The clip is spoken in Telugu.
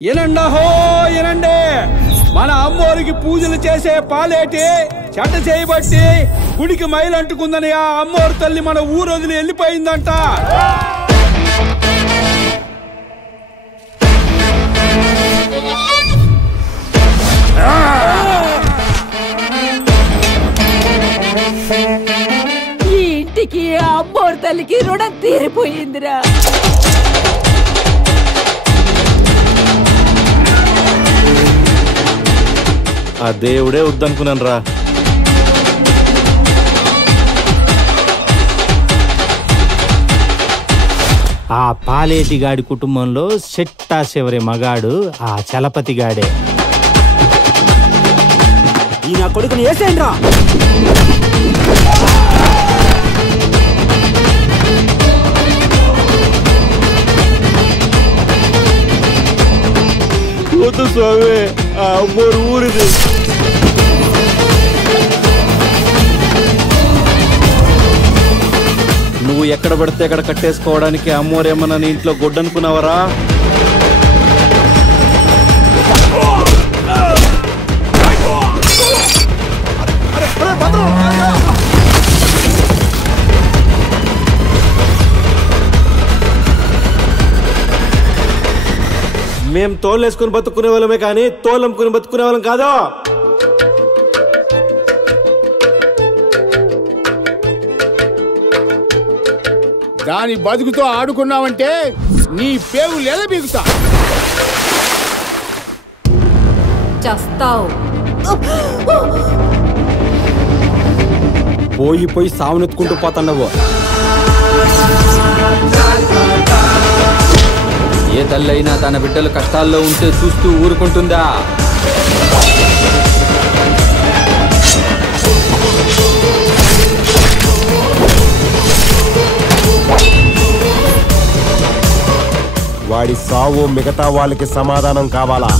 ఎనండహో ఎనండే మన అమ్మోరికి పూజలు చేసే పాలేటి చెడ్డ చేయబట్టి గుడికి మైలంటుకుందని ఆ అమ్మోరు తల్లి మన ఊరు వదిలి వెళ్ళిపోయిందంట. ఈ ఇంటికి అమ్మోరు తల్లికి రుణం తీరిపోయిందిరా. ఆ దేవుడే వద్దనుకున్నాను రా. ఆ పాలేటిగాడి కుటుంబంలో చెట్టా చివరి మగాడు ఆ చలపతిగాడే. ఈ నా కొడుకుని వేసేయండి రా. వద్దు స్వామి, ఆ అమ్మోరు ఊరిది. నువ్వు ఎక్కడ పడితే అక్కడ కట్టేసుకోవడానికి అమ్మోరేమన్నా నీ ఇంట్లో గొడ్డనుకున్నావరా? మేం తోలేసుకుని బతుకునే వాళ్ళమే కానీ తోలమ్ముకుని బతుకునే వాళ్ళం కాదు. దాని బతుకుతో ఆడుకున్నావంటే నీ పేగు లేదా బీగుతా. చస్తావు. పోయి పోయి సావునెత్తుకుంటూ పోతున్నావు. ఏ తల్లైనా తన బిడ్డలు కష్టాల్లో ఉంటే చూస్తూ ఊరుకుంటుందా? వాడి సావు మిగతా వాళ్ళకి సమాధానం కావాలా?